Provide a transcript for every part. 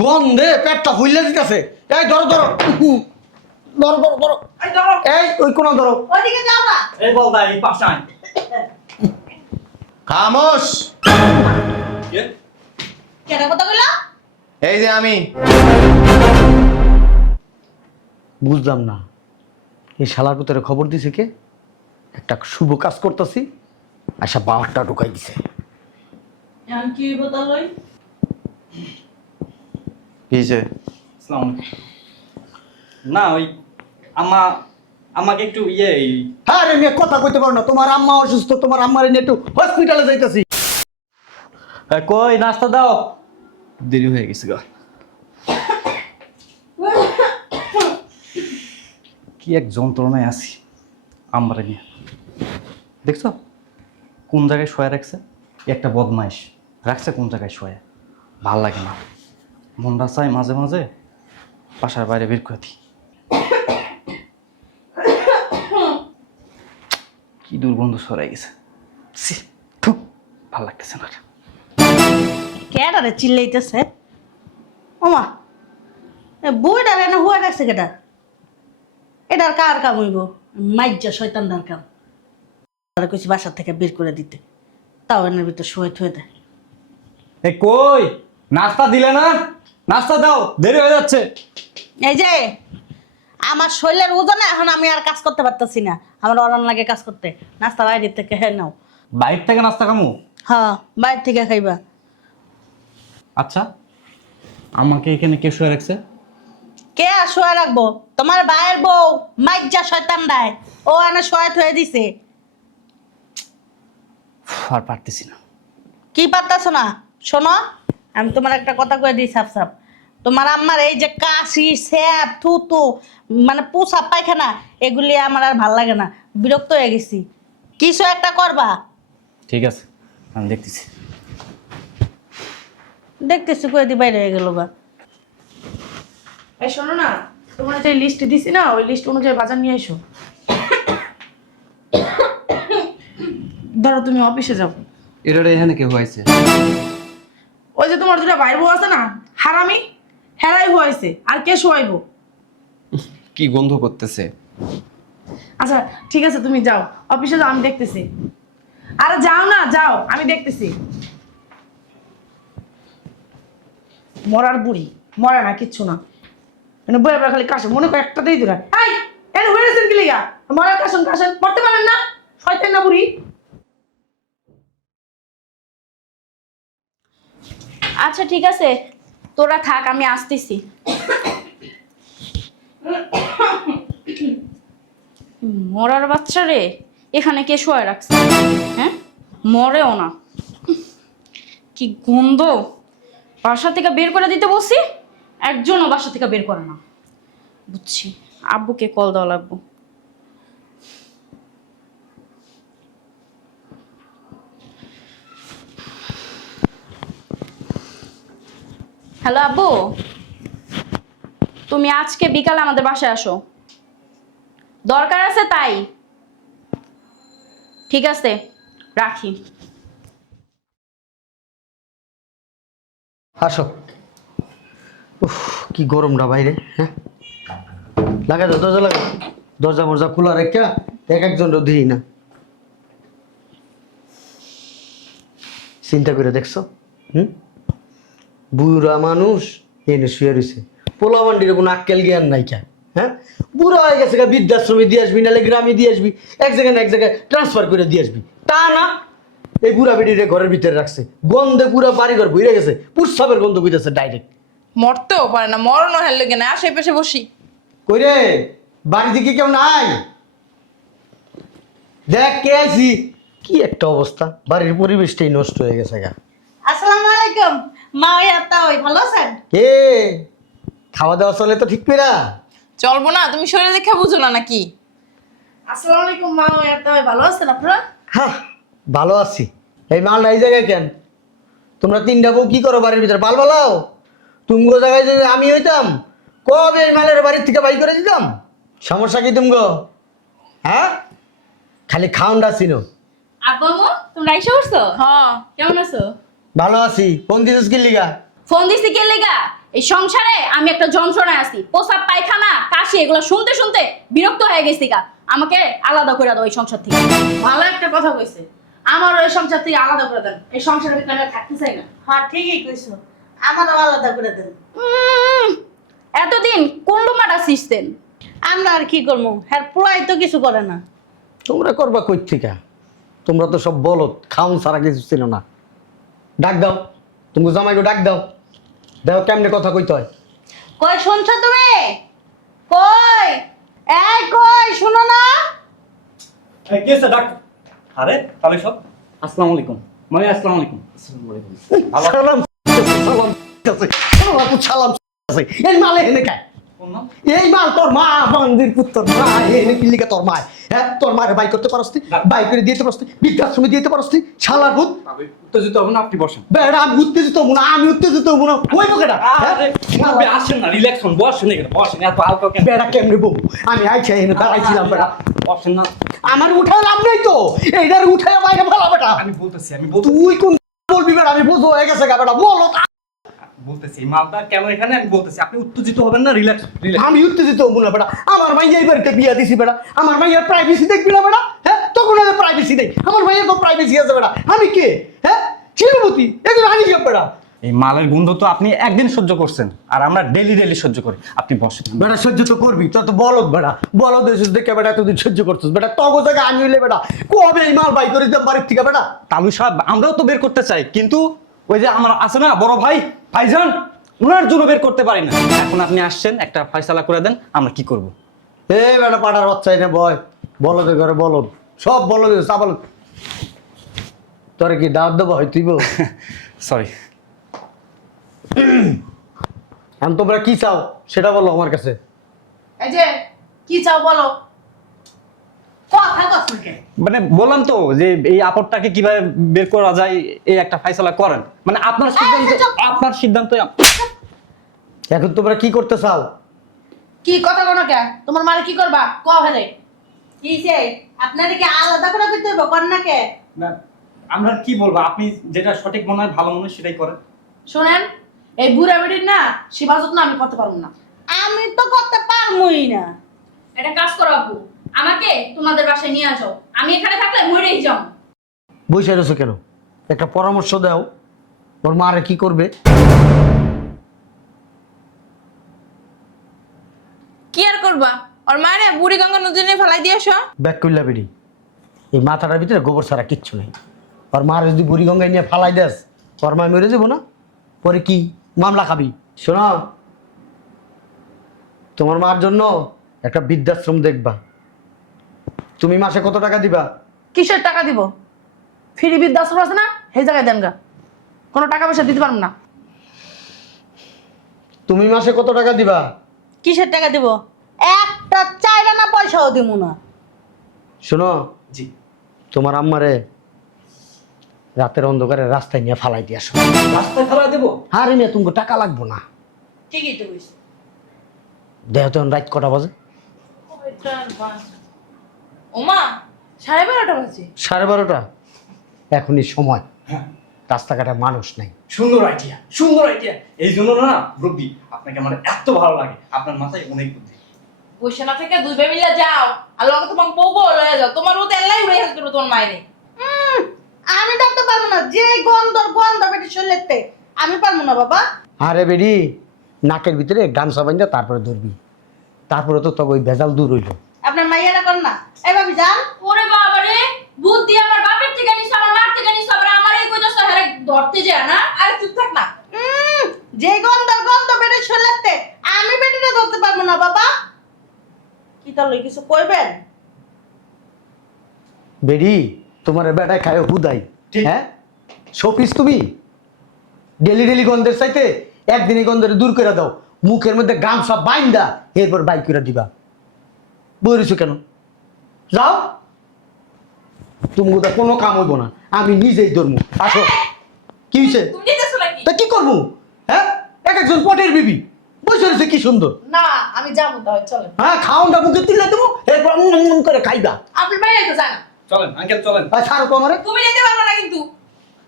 গন্ধে পেটটা ফুলে দিতেছে। এই ধরো ধরো ধরো ধরো ধরো এই ওই কোন ধরো ওইদিকে যাও না। এই বল ভাই পাশে আয়। খামোশ। কেন কথা কইলা? এই যে আমি বুঝলাম না এই শালার পুত্রের খবর দিছে কে? একটা শুভ কাজ করতেছি আচ্ছা বাবারটা ঢুকাই দিছে। এখন কি বলতা লই? কিসে? আসসালামু আলাইকুম। না ওই আমাকে একটু হ্যাঁ রে মেয়ে কথা কইতে পারো না, তোমার আম্মা অসুস্থ, তোমার আম্মারে নিয়ে একটু হসপিটালে যাইতেছি। কই নাস্তা দাও, দেরি হয়ে গেছে গা। কি এক যন্ত্রণায় আছি আমারে নিয়ে। দেখছো কোন জায়গায় শোয়া রাখছে? একটা বদমাইশ রাখছে কোন জায়গায় শোয়া, ভাল লাগে না। মনটা চাই মাঝে মাঝে বাসার বাইরে বের করে দিই। কি দুর্গন্ধ সরাই গেছে, ছি, থু, ভাল লাগতেছে না। কেডারে চিল্লাইতেছে? ওমা বইটা না হুয়া রাখছে কেডা? এটার কার কাম হইব? মাইজ্জা শয়তানদার কাম। তারা কইছি বাসা থেকে বের করে দিতে, তাও এর ভিতর শুয়ে থুয়ে দেয়। এ কই নাস্তা দিলে না? নাস্তা দাও, দেরি হয়ে যাচ্ছে। এই যে আমার শরীরের ওজনে এখন আমি আর কাজ করতে পারতেছি না, আমার অরান লাগে কাজ করতে। নাস্তা বাইরে থেকে হ্যাঁ নাও। বাইরে থেকে নাস্তা খামু? হ্যাঁ বাইরে থেকে খাইবা। আচ্ছা আমাকে এখানে কে শুয়ে রাখছে? কে আর শোয়া রাখবো? তোমার ভাইয়ের বউ মাইজ্জা শয়তান দেয়, ও এনে শোয়া থুয়ে দিছে। আর পারতেছি না। কি পারতাছো না? শোনো, আমি তোমার একটা কথা কয়ে দিই সাপ সাপ। তোমার আম্মার এই যে কাশি স্যাপ থুতু মানে পোষা পায়খানা, এগুলি আমার আর ভাল লাগে না, বিরক্ত হয়ে গেছি। কিছু একটা করবা। ঠিক আছে আমি দেখতেছি। দেখতেছি কয়ে দি বাইরে হয়ে গেল গা। এই শোনো না, তোমার যে লিস্ট দিছি না, ওই লিস্ট অনুযায়ী বাজার নিয়ে এসো। ধরো তুমি অফিসে যাও, এটা এখানে কে হয়েছে? ওই যে তোমার দুটা ভাইয়ের বউ আছে না, হারামি, হেরাই হয়েছে, আর কে শোয়াইবো? কি গন্ধ করতেছে? আচ্ছা ঠিক আছে তুমি যাও, অফিসে যাও, আমি দেখতেছি। আরে যাও না, যাও, আমি দেখতেছি। মরার বুড়ি, মরে না, কিচ্ছু না। মানে বয়ে বয়ে খালি কাশে, মনে করে একটা দিয়ে দিলা। এই এর হয়েছেন কি লিগা? মরার কাশন কাশন মরতে পারেন না, শয়তান না বুড়ি। আচ্ছা ঠিক আছে, তোরা থাক, আমি আসতেছি। মরার বাচ্চা রে, এখানে কে শোয়া রাখছে? হ্যাঁ মরেও না, কি গন্ধ। বাসা থেকে বের করে দিতে বসি, একজনও বাসা থেকে বের করে না। বুঝছি, আব্বুকে কল দেওয়া লাগবো। হ্যালো আব্বু, তুমি আজকে বিকালে আমাদের বাসায় আসো, দরকার আছে তাই। ঠিক আছে রাখি। আসো। উফ কি গরমটা বাইরে। হ্যাঁ লাগা দাও, দরজা লাগা, দরজা মরজা খোলা রেখা এক একজন দিই না। চিন্তা করে দেখছো? বুড়া মানুষ এনে শুয়ে রয়েছে, পোলা বান্ডির কোনো আক্কেল জ্ঞান নাই কে? হ্যাঁ বুড়া হয়ে গেছে, বৃদ্ধাশ্রমে দিয়ে আসবি, নাহলে গ্রামে দিয়ে আসবি, এক জায়গায় না এক জায়গায় ট্রান্সফার করে দিয়ে আসবি। তা না, এই বুড়া বেডিরে ঘরের ভিতরে রাখছে, গন্ধে পুরা বাড়িঘর ভরে গেছে, পুষ্পাবের গন্ধ বুঝতেছে ডাইরেক্ট। মরতেও পারে না, মরণও হেল লেগে না, আশেপাশে বসি। কই রে, বাড়ি দিকে কেউ নাই? দেখ কে আইছি। কি একটা অবস্থা, বাড়ির পরিবেশটাই নষ্ট হয়ে গেছে গা। আসসালামু আলাইকুম মা, ওই আত্মা ওই ভালো আছেন? কে খাওয়া দাওয়া চলে তো ঠিক পেরা? চলবো না, তুমি শরীরে দেখে বুঝো না নাকি? আসসালামু আলাইকুম মা, ওই আত্মা ওই ভালো আছেন আপনারা? হ্যাঁ ভালো আছি। এই মালটা এই জায়গায় কেন? তোমরা তিনটা বউ কি করো বাড়ির ভিতরে? পাল পালাও? তুমগো জায়গায় যদি আমি হইতাম কবে এই মালের বাড়ির থেকে বাই করে দিতাম। সমস্যা কি তুমগো? হ্যাঁ খালি খাউন্ডা ছিল। আব্বু তোমরা এসে পড়ছো? হ্যাঁ কেমন আছো? ভালো আছি। কোন দিস কি লিগা? ফোন দিছি কে লেগা? এই সংসারে আমি একটা যন্ত্রণায় আছি। প্রসাব পায়খানা কাশি এগুলো শুনতে শুনতে বিরক্ত হয়ে গেছি গা। আমাকে আলাদা করে দাও এই সংসার থেকে। ভালো একটা কথা কইছে, আমার ওই সংসার থেকে আলাদা করে দেন, এই সংসারের ভিতরে আর থাকতে চাই না। হ্যাঁ ঠিকই কইছো, আমারও আলাদা করে দেন। এতদিন কুন্ডুমাটা সিস্টেম। আমরা আর কি করবো, হ্যাঁ পুরাই তো কিছু করে না। তোমরা করবা কই থেকে? তোমরা তো সব বলদ, খাউন সারা কিছু ছিল না। ডাক দাও, তুমি জামাইকে ডাক দাও, দেখো কেমনে কথা কইতে হয়। কই শুনছো তুমি? কই এই কই শুনো না? কে স্যার ডাক্তার? আরে তাহলে সব আসসালামু আলাইকুম। মানে আসসালামু আলাইকুম। সালাম সালাম সালাম আছে। এই মালে এনে খায়, এই মাল তোর মা মন্দির পুত্র মা এনে কি লিখে তোর মা? হ্যাঁ তোর মারে বাই করতে পারস তুই, বাই করে দিতে পারস তুই, বৃদ্ধাশ্রমে দিতে পারস তুই, শালার ভূত। উত্তেজিত হবেন না, আপনি বসেন। বেড়া আমি উত্তেজিত হবো না, আমি উত্তেজিত হবো না, ওই লোকেটা আসেন না, রিল্যাক্স হন, বসেন এখানে, বসেন। এত হালকা কেন? বেড়া কেমনে বউ? আমি আইছি এনে দাঁড়াইছিলাম বেড়া, বসেন না। আমার উঠায় লাভ নেই তো, এইটার উঠায় বাইরে ভালো বেটা। আমি বলতেছি তুই কোন বলবি বেড়া? আমি বুঝো হয়ে গেছে গা বেটা, বলো। এই মালটা কেন এখানে আমি বলতেছি, আপনি উত্তেজিত হবেন না, রিল্যাক্স রিল্যাক্স। আমি উত্তেজিত হবো না বেটা, আমার মাইয়া এই বাড়িতে বিয়া দিছি বেটা, আমার মাইয়ার প্রাইভেসি দেখবি না বেটা? হ্যাঁ তখন আগে প্রাইভেসি নেই, আমার মাইয়ার তো প্রাইভেসি আছে বেটা। আমি কে? হ্যাঁ চিরমতি, এগুলো আনি সব বেটা। এই মালের গন্ধ তো আপনি একদিন সহ্য করছেন, আর আমরা ডেলি ডেলি সহ্য করি। আপনি বসেন। বেটা সহ্য তো করবি, তোর তো বলদ বেটা, বলদ এসেছিস দেখে বেটা এতদিন সহ্য করছিস বেটা, তগো জায়গায় আমি হইলে বেটা কবে এই মাল বাই করে দিতাম বাড়ির থেকে বেটা। তালু সাহেব, আমরাও তো বের করতে চাই, কিন্তু ওই যে আমার আছে না বড় ভাই ভাইজান, ওনার জন্য বের করতে পারি না। এখন আপনি আসছেন, একটা ফয়সালা করে দেন, আমরা কি করব? এই বেটা পাড়ার বাচ্চা এনে বয়, বলদের ঘরে বলদ, সব বলদ চা বলদ। তোরে কি দাওয়াত দেবো হয় তুই? সরি। আমি তোমরা কি চাও সেটা বলো আমার কাছে। এই যে কি চাও বলো, কথা কস না কেন? মানে বললাম তো যে এই আপদটাকে কিভাবে বের করা যায়, এই একটা ফয়সালা করেন। মানে আপনার সিদ্ধান্ত, আপনার সিদ্ধান্ত। এখন তোমরা কি করতে চাও? কি কথা কোনো কে? তোমার মারে কি করবা ক হেলে? কি সে আপনাদের কি আলাদা করে করতে হবে কন্যাকে? না, আমরা কি বলবো, আপনি যেটা সঠিক মনে হয়, ভালো মনে হয় সেটাই করেন। শোনেন, এই বুড়া বেড়ির না সেবাজত না আমি করতে পারবো না। আমি তো করতে পারবই না। একটা কাজ করো আপু, আমাকে তোমাদের বাসায় নিয়ে আসো। আমি এখানে থাকলে মরেই যাও। বসে রয়েছো কেন? একটা পরামর্শ দাও, ওর মারে কি করবে? কি আর করবা, ওর মারে বুড়ি গঙ্গা নদী নিয়ে ফেলাই দিয়ে আসো। ব্যাক করলা বেরি, এই মাথাটার ভিতরে গোবর ছাড়া কিচ্ছু নেই। ওর মার যদি বুড়ি গঙ্গায় নিয়ে ফালাই দেস, ওর মা মরে যাবো না? পরে কি মামলা খাবি? শোনো, তোমার মার জন্য একটা বৃদ্ধাশ্রম দেখবা। তুমি মাসে কত টাকা দিবা? কিসের টাকা দিব? ফ্রি বৃদ্ধাশ্রম আছে না, সেই জায়গায় দেন গা। কোনো টাকা পয়সা দিতে পারবো না। তুমি মাসে কত টাকা দিবা? কিসের টাকা দিব? একটা চাইলে না পয়সাও দিব না। শোনো, জি। তোমার আম্মারে রাতের অন্ধকারে রাস্তায় নিয়ে ফালাই দিয়ে আসো। রাস্তায় ফেলা দেবো? আরে মেয়ে তুমি টাকা লাগবো না। ঠিকই তো কইছো। দেহ তখন রাত কটা বাজে? ওমা 12:30 বাজে। 12:30। এখনই সময়, রাস্তাঘাটে মানুষ নাই। সুন্দর আইডিয়া, সুন্দর আইডিয়া। এই জন্য না রবি, আপনাকে আমার এত ভালো লাগে, আপনার মাথায় অনেক বুদ্ধি। বসে না থেকে দুই ভাই মিলে যাও, আর লগে তোমার বউও লয়ে যাও, তোমার ও তেলাই উড়ে হাস করবে তোমার মাইরে। আমি ডাকতে পারবো না, যে গন্ধ বেটি শরীরেতে আমি পারবো না বাবা। আরে বেডি, নাকের ভিতরে গামছা বান্ধা তারপরে ধরবি, তারপরে তো তবে ওই ভেজাল দূর হইল। আপনার মাইয়ারা কর না, এই ভাবি যান। ওরে বাবা রে, বুদ্ধি আমার বাপের থেকে নিছ, আমার মার থেকে নিছ, আবার আমার এই কইতাছ হেরে ধরতে যায় না। আরে চুপ থাক না। যে গন্ধ বেটি শরীরেতে আমি বেটিটা ধরতে পারবো না বাবা। কি তাহলে কিছু কইবেন? বেডি, তোমার বেটায় খায় হুদাই। হ্যাঁ শোপিস তুমি, ডেলি ডেলি গন্ধের চাইতে একদিনই গন্ধের দূর করে দাও। মুখের মধ্যে গামছা বাইন্দা এরপর বাইক করে দিবা। বলেছো কেন? যাও, তুমি কোনো কাম হইব না, আমি নিজেই ধরবো। আসো। কি হয়েছে? তুমি দিতেছো নাকি? তা কি করবো? হ্যাঁ এক একজন পটের বিবি বসে রয়েছে, কি সুন্দর। না আমি যাবো, তাহলে চলেন। হ্যাঁ খাওয়ানটা মুখে তুলে দেবো, এরপর করে খাইবা। আপনি বাইরে তো যান। চলেন আঙ্কেল চলেন। আর ছাড়ো তো আমারে। তুমি নিতে পারবে না কিন্তু।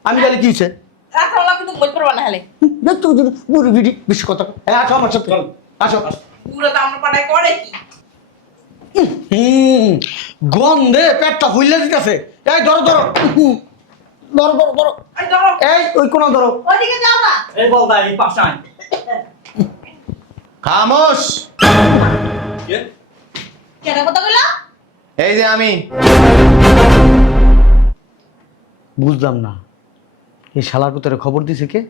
আমি গেলে কি হয়েছে? রাত্রে বেলা কিন্তু বই পড়বা না হলে দেখতো বুড়ি বিড়ি বেশি কথা আসো আমার সাথে আসো পুরো তো আমরা পাঠায় করে কি গন্ধে পেটটা ফুলে দিতেছে এই ধরো ধরো ধরো ধরো ধরো এই ধরো এই ওই কোন ধরো ওইদিকে যাও না। এই বল দা এই পাশে আয় খামোশ। কেন কথা বললা? এই যে আমি। বুঝলাম না এই শালার ভিতরে খবর দিছে কে?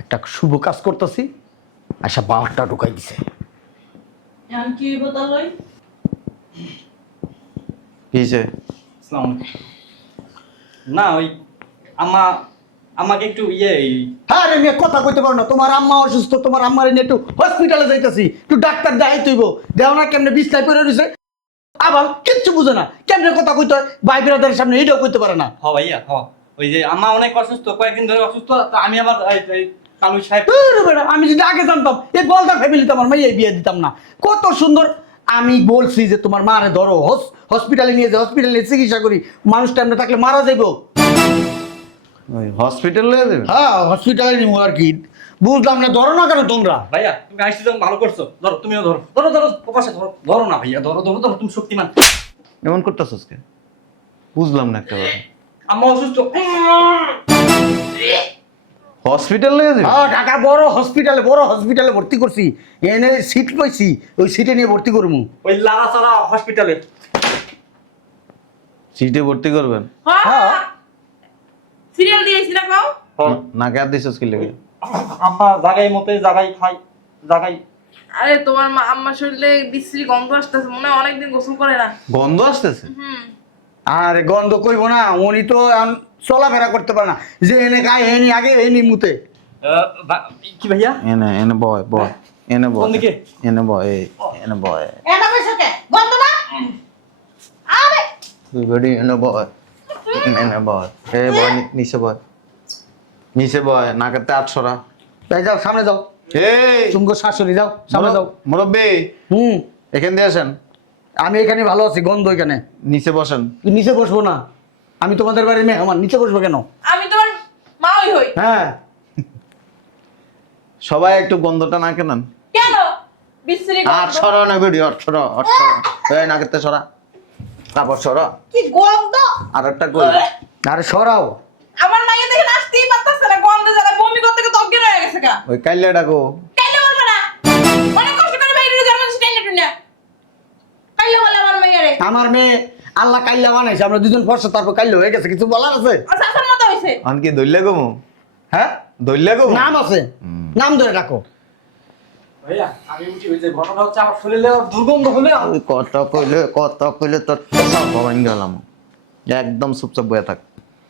একটা শুভ কাজ করতেছি আচ্ছা বারটা ঢুকাই দিছে। এখন কি হইব তাহলে? কিসে? আসসালামু আলাইকুম। না ওই আমাকে একটু হ্যাঁ রে মেয়ে কথা কইতে পারো না, তোমার আম্মা অসুস্থ, তোমার আম্মার নিয়ে একটু হসপিটালে যাইতেছি, একটু ডাক্তার দেখাই তুইব, দেও না কেমনে বিছনায় পড়ে রইছে, আবার কিচ্ছু বুঝে না, কেমনে কথা কইতে হয় ভাই বিরাদের সামনে এটাও কইতে পারে না। ভাইয়া ওই যে আম্মা অনেক অসুস্থ, কয়েকদিন ধরে অসুস্থ, তা আমি আবার কালু সাহেব ধুর বেটা, আমি যদি আগে জানতাম এই বলটা ফ্যামিলিতে আমার মাইয়াই বিয়ে দিতাম না। কত সুন্দর আমি বলছি যে তোমার মারে ধরো হসপিটালে নিয়ে যাও, হসপিটালে চিকিৎসা করি, মানুষটা এমনি থাকলে মারা যাইবো। ওই হসপিটালে যাবে? হ্যাঁ হসপিটালে নিবো আর কি, বুঝলাম না, ধরো না কেন তোমরা? ভাইয়া তুমি আইসি যখন ভালো করছো, ধরো তুমিও ধরো ধরো ধরো প্রকাশে ধরো, ধরো না ভাইয়া, ধরো ধরো ধরো, তুমি শক্তিমান। এমন করতেছস কে? বুঝলাম না একটা কথা। আম্মা অসুস্থ। হসপিটালে যাবে? হ্যাঁ ঢাকার বড় হসপিটালে ভর্তি করছি, এনে সিট পাইছি, ওই সিটে নিয়ে ভর্তি করবো। ওই লারাসারা হসপিটালে। সিটে ভর্তি করবেন? হ্যাঁ সিরিয়াল দিয়েছি না কাও না কে আর দিছস কি লাগে? আম্মা জাগাই মতে জাগাই খাই জাগাই। আরে তোমার মা আম্মার শরীরে বিশ্রী গন্ধ আসতেছে, মনে হয় অনেকদিন গোসল করে না। গন্ধ আসতেছে? আরে গন্ধ কইব না, উনি তো এখন চলাফেরা করতে পারে না, যে এনে খায় এনে আগে এনে মুতে। কি ভাইয়া? এনে এনে বয় বয়, এনে বয়, কোন দিকে? এনে বয়, এই এনে বয়, এটা বসে কে? গন্ধ না? আরে তুই বডি এনে বয়, এনে বয়, এই বয়, নিচে বয়, নিচে বয়, নাকেতে আটশোরা। তাই যাও সামনে যাও, এই চুমকো শাশুড়ি যাও সামনে যাও। মুরব্বী এখান দিয়ে আসেন। আমি এখানে ভালো আছি, গন্ধ এখানে। নিচে বসেন। নিচে বসবো না, আমি তোমাদের বাড়ির মেহমান, নিচে বসবো কেন? আমি তোমার মাই হই। হ্যাঁ সবাই একটু গন্ধটা নাকে নেন। কেন বিশ্রী গন্ধ? আটশোরা না বেডি, আটশোরা আটশোরা, এই নাকেতে সরা, তারপর সরা, কি গন্ধ! আর একটা কই। আরে সরাও। আমার মাইয়া দেখে আসতেই পারতাছে না, গন্ধে জ্বালা বমি করতে করতে অজ্ঞান হয়ে গেছে গা। ওই কাইলে ডাকো। কাইলে বলবো না, অনেক কষ্ট করে বাইরে জন্ম দিছি, টাইনা টুনা কাইলে বলে আমার মাইয়ারে আমার মেয়ে আল্লাহ কাইল্লা বানাইছে, আমরা দুজন ফর্সা, তারপর কাইল্লা হয়ে গেছে, কিছু বলার আছে? শাশুর মতো হইছে। আনকি দইলে গমু, হ্যাঁ দইলে গমু। নাম আছে, নাম ধরে রাখো। ভাইয়া আমি উঠি, ওই যে ঘটনা হচ্ছে আমার শরীরে দুর্গন্ধ হলে ওই কত কইলে তোর সব ভাঙ গেলাম। একদম চুপচাপ বয়ে থাক।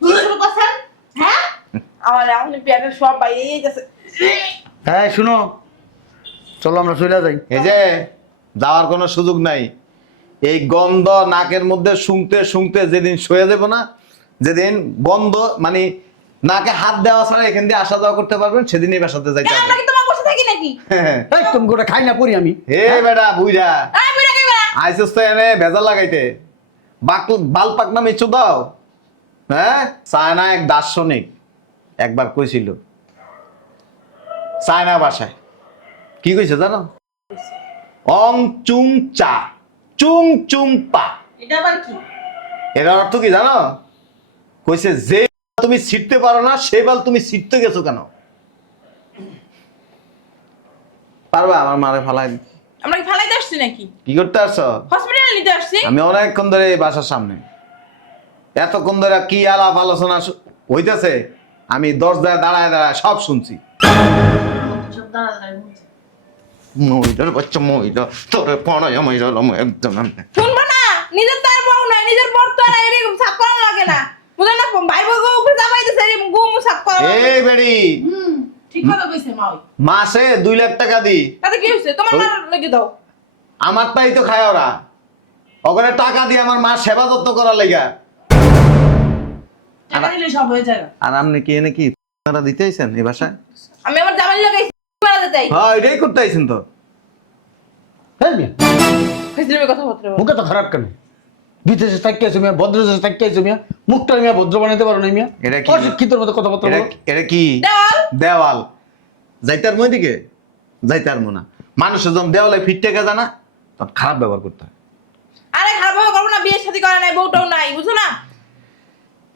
শুরু করছেন? হ্যাঁ? আমার এখন পেটের সব বাইরে গেছে। হ্যাঁ শুনো, চলো আমরা চলে যাই। এই যে যাওয়ার কোনো সুযোগ নাই, এই গন্ধ নাকের মধ্যে শুংতে শুংতে যেদিন শুয়ে দেবো না, যেদিন গন্ধ মানে নাকে হাত দেওয়া ছাড়া এখান দিয়ে আসা যাওয়া করতে পারবেন, সেদিন এই বাসাতে যাইতে আমরা হবে। কি তোমার বসে থাকি নাকি? এই তুমি গোটা খাই না পড়ি আমি। হে বেটা বুইরা, আই বুইড়া কইবা। আইসিস তো এনে ভেজা লাগাইতে, বাল পাক নামে ইচ্ছু দাও। হ্যাঁ, চায়না এক দার্শনিক একবার কইছিল, চায়না ভাষায় কি কইছে জানো? অং চুং চা চুং চুং পা। এটা আবার কি? এর অর্থ কি জানো? কইছে যে তুমি ছিটতে পারো না সেই বাল তুমি ছিটতে গেছো কেন? পারবা আমার মারে ফালাই? আমরা কি ফালাইতে আসছি নাকি? কি করতে আসছো? হসপিটালে নিতে আসছি। আমি অনেকক্ষণ ধরে এই বাসার সামনে, এতক্ষণ ধরে কি আলাপ আলোচনা হইতেছে, আমি দরজায় দাঁড়ায় দাঁড়ায় সব শুনছি। সব দাঁড়া দাঁড়া বলছে। মহিলার বাচ্চা মহিলা, তোরে পড়াই আমি একদম। শুনবো না, নিজের তার বউ নাই, নিজের বর তো আর এরকম সাপ করা লাগে না, বুঝো না? ভাই বউ গো উপরে চাপাইতেছে, এরকম গুম সাপ করা লাগে। এই বেড়ি ঠিক কথা কইছে মা। ওই মাসে 2 লাখ টাকা দি, তাতে কি হইছে? তোমার মার লাগি দাও। আমারটাই তো খায় ওরা, ওখানে টাকা দিয়ে আমার মা সেবা যত্ন করার লেগা। টাকা দিলে সব হয়ে যায়। আর আপনি কি এনে কি আপনারা দিতে আইছেন এই বাসায়? আমি আমার জামাই লাগাইছি মারা যেতে। হ্যাঁ এটাই করতে আইছেন তো। হ্যাঁ মেয়ে, ফেসলিমে কথা বলতে বল। মুখে তো খারাপ কেন? বিদেশে থাকি আছো মিয়া, ভদ্র দেশে থাকি আছো মিয়া, মুখটা মিয়া ভদ্র বানাইতে পারো না মিয়া। এটা কি? অশিক্ষিতর মতো কথাবার্তা এটা বলো। এটা কি দেওয়াল। দেওয়াল যাইতার মই দিকে যাইতার মোনা মানুষের যখন দেওয়ালে ফিটতে গে জানা তখন খারাপ ব্যবহার করতে হয়। আরে খারাপ ভাবে করবো না, বিয়ে শাদী করে নাই, বউটাও নাই, বুঝো না?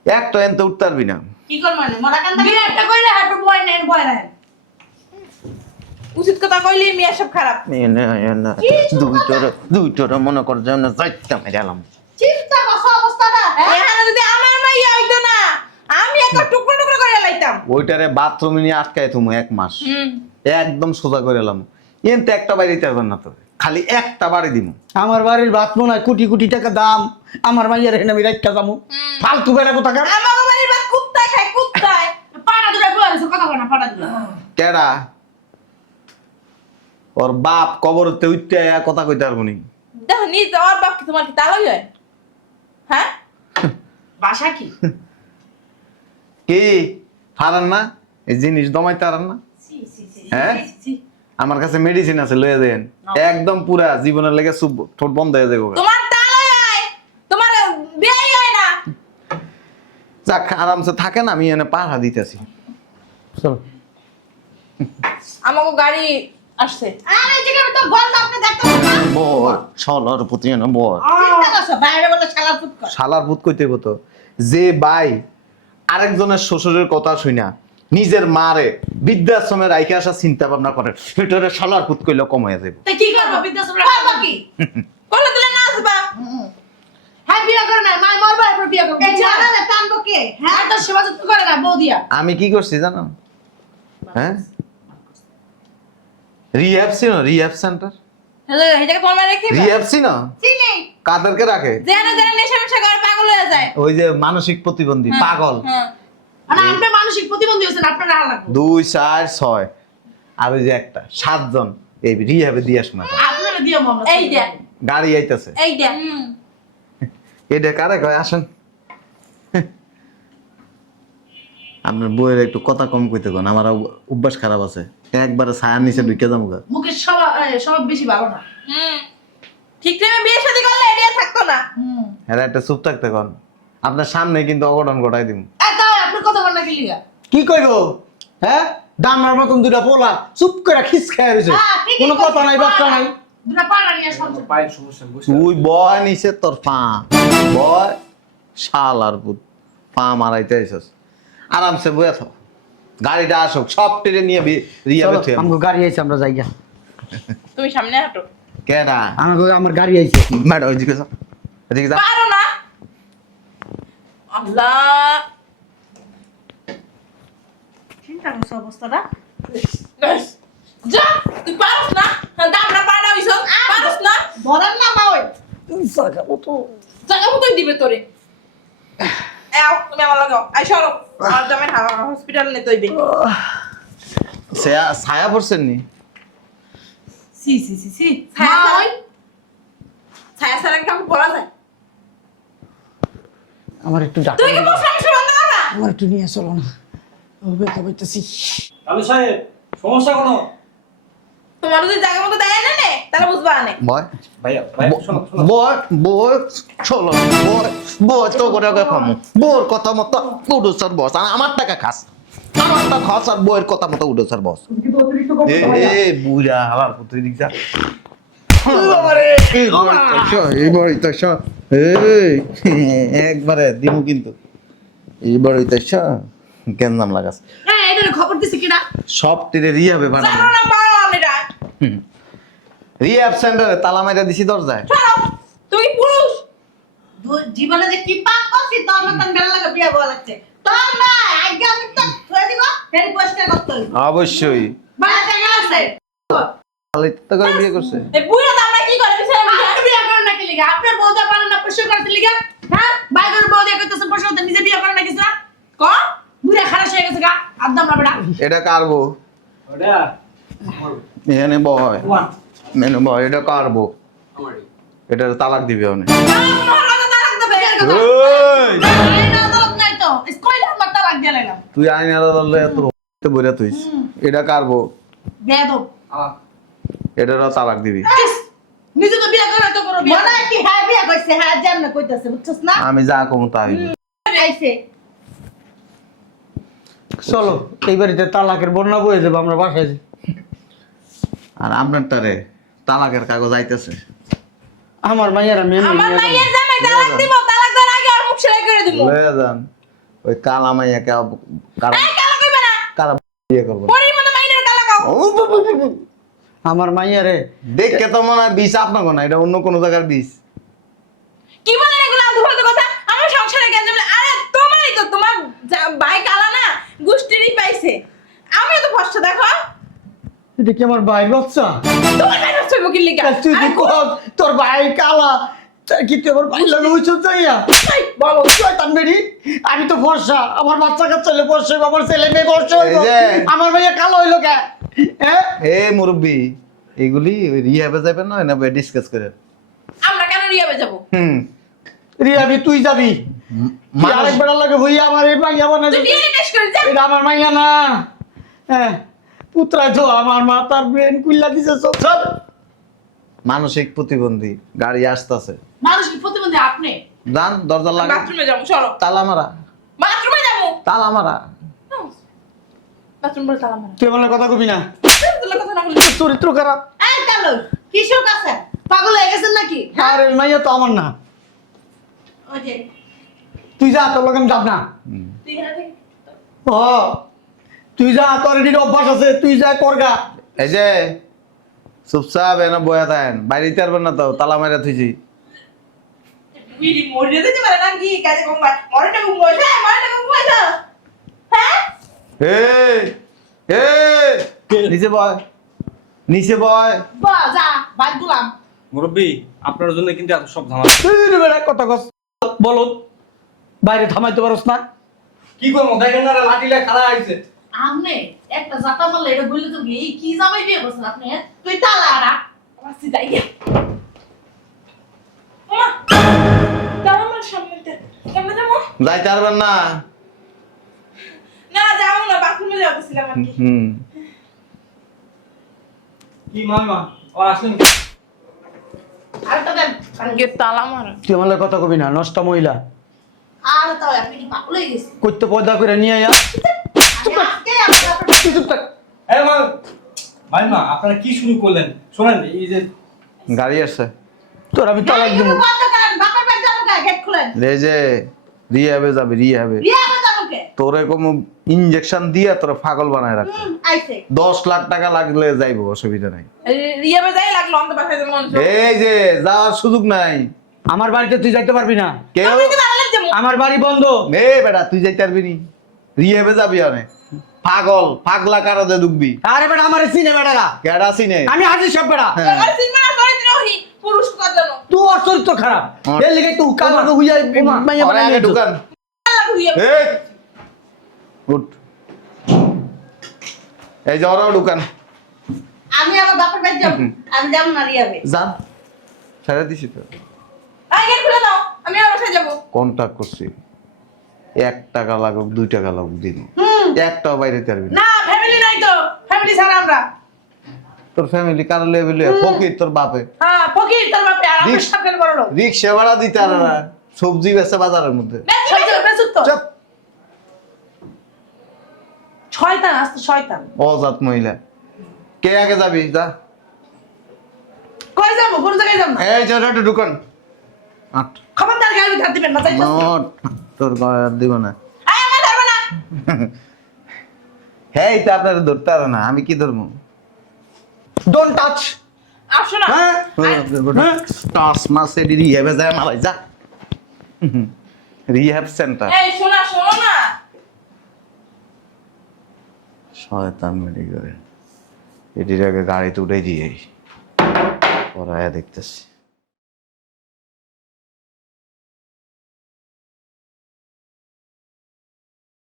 একটা এনতে উঠতে পারবি না। কি করবো না মরা কান্দা বিয়ে একটা কইলে হাঁটু বয় নেন বয় নেন। উচিত কথা কইলে মেয়ে সব খারাপ। দুইটার মনে কর যে আমরা যাইতাম এলাম। চিন্তা করছো অবস্থাটা হ্যাঁ? এখানে যদি আমার মাইয়া হইতো না, আমি একটা টুকরো টুকরো করে লাইতাম। ওইটারে বাথরুমে নিয়ে আটকায় তুমি 1 মাস একদম সোজা করে এলাম। এনতে একটা বাড়ি দিতে পারবেন না তো, খালি একটা বাড়ি দিব। আমার বাড়ির ভাত মনে হয় কোটি কোটি টাকা দাম, আমার মাইয়ার এখানে আমি রাখতে যাবো। ফালতু বেড়া কোথাকার। আমার বাড়ির বাদ কুত্তায় খায়, কুত্তায়। পাড়া দূরে বয়ে আছে কথা কয় না পাড়া দূরে। কেডা ওর বাপ কবরতে উঠতে আয়া কথা কইতে পারবো নি। দেখো নিজ আমার বাপ কি তোমার কি তালই হয়? হ্যাঁ, বাসা কি? কি হারান না এই জিনিস দমাইতে হারান না? সি সি সি হ্যাঁ সি। আমার কাছে মেডিসিন আছে, লয়ে দেন একদম পুরা জীবনের লেগে সুপ ঠোঁট বন্ধ হয়ে যাবে। তোমার তালই হয়, তোমার বিয়েই হয় না। যাক আরামসে থাকেন, আমি এনে পাহারা দিতেছি। চলো। আমাকে গাড়ি আসছে। আরে এই জায়গায় তো গন্ধ আপনি দেখতে পাচ্ছেন না? বল শালার প্রতি এনে বল। চিন্তা করছো বাইরে বলে শালার ফুট কর। শালার ভূত কইতে হতো যে ভাই আরেকজনের শ্বশুরের কথা শুনা নিজের মারে বৃদ্ধাশ্রমে রাইখে আসা চিন্তা ভাবনা করে, ভিতরে শালার ভূত কইলে কম হয়ে যাবে। তাই কি করবো বৃদ্ধাশ্রমে করবো কি? বলে দিলে না আসবা। হ্যাঁ বিয়ে করে না মাই মরবার এরপর বিয়ে করবো। এই জানালে টানবো কে? হ্যাঁ? হ্যাঁ তোর সেবা যত্ন করে না বউ দিয়া। আমি কি করছি জানো? হ্যাঁ রিহ্যাব ছিল, রিহ্যাব সেন্টার। হ্যালো, এই জায়গা তোমার রেখে রিহ্যাব ছিল চিনি। কাদেরকে রাখে? জেনে জেনে নেশা মেশা করে পাগল হয়ে যায়। ওই যে মানসিক প্রতিবন্ধী পাগল। হ্যাঁ, মানে আপনি মানসিক প্রতিবন্ধী হয়েছেন আপনার রাখা লাগবে। 2 4 6 আর ওই যে একটা 7 জন এই রিহ্যাবে দিয়ে আসো না। আপনারা দিয়ে আমরা এই দেখ, গাড়ি আইতাছে। এই দেখ। এটা কারে কয় আসেন। আপনার বইয়ের একটু কথা কম কইতে কোন, আমার অভ্যাস খারাপ আছে, একবারে ছায়ার নিচে ঢুকে যাবো গা। মুখের স্বভাব বেশি ভালো না। ঠিক টাইমে বিয়ে শাদী করলে এরিয়া থাকতো না। এরা একটা চুপ থাকতে কোন, আপনার সামনে কিন্তু অঘটন ঘটাই দিব। তাই আপনার কথা বল না কি লিগা? কি কইবো? হ্যাঁ, ডামার মতন দুটা পোলা চুপ করে খিস খেয়ে রয়েছে, হ্যাঁ, ঠিকই কোনো কথা কইছিস, নাই বার্তা নাই। দুটা পাড়া নিয়ে সংসার। পায়ের সমস্যা বসে তুই বয় নিচে তোর পা বয়, শাল আর বুত পা মারাইতে আইসস। আরামসে বয়ে থাক, গাড়িটা আসুক সব টেনে নিয়ে রিয়াবে চলো, আমাকে গাড়ি আইছে, আমরা যাই গা। তুমি সামনে হাঁটো। কেডা আমার গাড়ি আইছে। ম্যাডাম ওইদিকে যা, এদিকে যা। পারো না। আল্লাহ, চিন্তা করছো অবস্থাটা? যা, তুই পারস না। দামড়া পাড়া হইছ, পারস না। ধরেন না মা ওই। জায়গা মতোই দিবে তোরে। এও, তুমি আমার লাগাও। আই সরো। আর দামের হসপিটাল নিতে হইবে। ছায়া পড়ছেন নি? সি সি সি সি। ছায়া ছাড়া, ছায়া ছাড়া কি কাউকে বলা যায়? আমার একটু ডাক্তার, তুই কি বসে বসে বন্ধ কর না? আমার একটু নিয়ে চলো না, ও ব্যথা পাইতেছি। আলু সাহেব সমস্যা কোনো? তোমার যদি জায়গা মতো দেয় না নে, তাহলে বুঝবা আনে। বয় ভাইয়া ভাইয়া শোনো শোনো বয় বয় চলো বয় বয় তো করে খামু বউর কথা মতো উডো স্যার বস, আর আমার টাকা খাস, আমার টাকা খাস আর বউয়ের কথা মতো উডো স্যার বস। এ বুড়া হালার পুত্র দিক যা একবারে দিমু কিন্তু এইবার হইতেছ কেন নাম লাগাস হ্যাঁ এটা খবর দিছি কিনা? সব টিরে রিহাবে ভাড়া জানো না পারো আনেরা। রিহাব সেন্টারে তালা মাইরা দিছি দরজায়। ছাড়ো, তুমি পুরুষ। জীবনে যে কি পাপ করছি তোর মতন বেলা লাগে বিয়ে বলা লাগছে। তোর না আগে আমি তো ধরে দিব, ফের পরিষ্কার করতে হইব। অবশ্যই বাড়া জায়গা আছে। খালি তো করে বিয়ে করছে। এই বুড়া দামড়া কি করে বিছানা আপনি বিছানা? বিয়ে করেন না কি লিগা? আপনার বউ যা পারেন না পরিষ্কার করতে লিগা? হ্যাঁ বাইরের বউ দিয়ে করতেছেন পরিষ্কার করতে, নিজে বিয়ে করেন না কিছু না? ক বুড়া খারাপ হয়ে গেছে গা আদম না বেটা। এটা কারবো ওটা এখানে বয় ওয়ান মেনু বয়, এটা কারবো আমারই এটা তালাক দিবে অনেক। মহারাজা তালাক দেবে। আইন আদালত নাই তো স্কইলে আমার তালাক দিয়ে লাইলাম। তুই আইন আলাদা তোর বইরা তুইস এটা কারবো বেয়াদব। আ এটারও তালাক দিবি। নিজে তো বিয়ে করে তো করো বিয়ে মনে হয় কি হ্যাঁ বিয়া কইছে হ্যাঁ জান কইতাছে বুঝছস না আমি যা কমু তাই আইছে চলো এই বাড়িতে তালাকের বন্যা বয়ে যাবো, আমরা বাসায় যাই। আর আপনারটারে তালাকের কাগজ আইতেছে। আমার মাইয়ার আমি এমনি আমার নিয়ে মাইয়ের যাবো। জামাই তালাক দিব, তালাক দেওয়ার আগে ওর মুখ সেলাই করে দিব। লয়ে যান ওই কালা মাইয়াকে কারা এই কালা কইবে না, কারা বিয়ে করবো পরির মতো মাইনের কালা কাও। আমার মাইয়ারে দেখে তো মনে হয় বিষ আপনাকে না, এটা অন্য কোনো জায়গার বিষ। কি বলেন এগুলো আলতু ফালতু কথা? আমার সংসারে কেন যাবে? আরে তোমারই তো, তোমার ভাই কালা না, গুষ্টিরই পাইছে। আমিও তো ফসটা দেখো। এটা কি আমার ভাইয়ের বাচ্চা? তোমার ভাই নষ্ট হইব কি লিগা? তুই কি কর? তোর ভাই কালা, কি তুই আমার ভাই লাগে ওইসব যাইয়া বলো শয়তান বেরি। আমি তো ফর্সা, আমার বাচ্চা কাচ্চা হইলে ফর্সা হইবো, আমার ছেলে মেয়ে ফর্সা হইবো, এই যে। আমার ভাইয়া কালো হইলো কে? হ্যাঁ এ মুরব্বি, এগুলি ওই রিহাবে যাবেন না, না ডিসকাস করে। আমরা কেন রিয়াবে যাব? রিয়াবি তুই যাবি, তুই আরেক বেড়া লাগে হইয়া আমার এই মাইয়া বানাই তুই বিয়ে টেস্ট করে যা। এটা আমার মাইয়া না। হ্যাঁ পুত্রা তো আমার মাথার ব্রেন কুইল্লা দিছে সব সব। মানসিক প্রতিবন্ধী, গাড়ি আসতেছে। মানুষ কি প্রতিবন্ধী আপনি? যান দরজা লাগা, বাথরুমে যাবো, চলো। তালা মারা, বাথরুমে যাবো। তালা মারা। বাথরুম বলে তালা মারা। তুই আমার কথা কবি না, তোর কথা না বললে চরিত্র খারাপ। এই কালো কিসের কাছে পাগল হয়ে গেছেন নাকি? আর এই মাইয়া তো আমার না, ওই যে তুই যা, তোর লোক আমি যাব না। তুই এখানে থেকে ও তুই যা, তোর এদিকে অভ্যাস আছে, তুই যা করগা। এই যে চুপচাপ এনে বয়া থাকেন, বাইরে পারবেন না তো, তালা মারা থুইছি। বিড়ি মরে যেতে পারে না কি কাজে কম পায় মরেটা কম বয়সে মরেটা কম বয়সে হ্যাঁ নিচে বয়, নিচে বয়। বা যা বাদ দিলাম। মুরব্বী, আপনার জন্য কিন্তু এত সব ঝামেলা। তুই বেড়া কথা কস, বলো বাইরে থামাইতে পারস না? কি করবো দেখেন না, লাঠিলা খাড়া আইছে। আপনি একটা জাতা মারলে এটা বললে তো এই কি জামাই বিয়ে করছেন আপনি? তুই তালা আরা আসি যাই গে ওমা দাও আমার সামনেতে কেমনে যাবো যাইতে পারবেন না। না যাবো না বাথরুমে যাবছিলাম আর কি কি মামা আর আসলেন? আরেকটা দেন। গে তালা মারা তুই আমার কথা কবি না, নষ্ট মহিলা। আর তাও আপনি কি পাগল হয়ে গেছেন? কইতে পয়দা করে নিয়ে আয়া। আমি আজকে আপনার তুই চুপ থাক। এই মা আপনারা কি শুরু করলেন? শোনেন, এই যে গাড়ি আসছে, তোর আমি তালাক দিব। বন্ধ করেন, বাপের বাড়ি যাবো কে? গেট খুলেন। এই যে রিহাবে যাবে, রিহাবে বিয়াবে যাবো কে? তোরে কোনো ইনজেকশন দিয়ে তোরা পাগল বানায় রাখবে। আইছে 10 লাখ টাকা লাগলে যাইবো, অসুবিধা নাই। রিয়াবে যাই লাগলো অন্ত বাসায় যাবো এই যে যাওয়ার সুযোগ নাই আমার বাড়িতে তুই যাইতে পারবি না, কেউ। আমি তো দাঁড়ালাম যাবো আমার বাড়ি বন্ধ। এ বেটা তুই যাইতে পারবি নি, রিহাবে যাবি অনেক। পাগল পাগলা কারদে ঢুকবি, আরে বেটা আমার চিনে বেটারা, কেডা চিনে? আমি হাজির সব বেটা। হ্যাঁ। আর সিনেমা চরিত্রহীন পুরুষ কদলানো তোর চরিত্র খারাপ, এর লিগে তুই কালো হইয়া মাইয়া ওরে বানাই আগে নিয়েছো। ঢুকান। আল্লাহ হুইয়া এই উঠ, এই যে ওরাও ঢুকান। আমি আমার বাপের বাড়ি যাবো, আমি যাবো না রিয়াবে। যান, ছেড়ে দিছি তো, আই গেট খুলে দাও আমি আর বাসায় যাবো কন্টাক্ট করছি। 1 টাকা লাগুক 2 টাকা লাগুক দিন, একটাও বাইরে পারবি না। না ফ্যামিলি নাই তো, ফ্যামিলি ছাড়া আমরা। তোর ফ্যামিলি কার লেভেলে ফকির, তোর বাপে হ্যাঁ ফকির তোর বাপে আর আমরা রিক্স- সাপের বড় লোক। রিক্সা ভাড়া দিতে আর না, সবজি বেচে বাজারের মধ্যে। শয়তান বেসুত তো। চুপ, শয়তান আসতো শয়তান। অজাত মহিলা। কে আগে যাবি? যা, কই যাবো? কোন জায়গায় যাবো? এই যে একটু ঢুকান। আট খবরদার গাড়ি ধার দিবেন না যাইতেছি। নট, তোর গায়ে আর দিব না। আই আমার ধরবে না হ্যাঁ এটা আপনারা ধরতে পারে না, আমি কি ধরবো? Don't touch. আসো না হ্যাঁ টাস মাসে রিহ্যাবে যায় মালাই যা, রিহ্যাব সেন্টার। এই শোনা শোনো না শয়তান মেডি করে এটির আগে গাড়িতে উঠে দিয়ে পড়ায় দেখতেছি।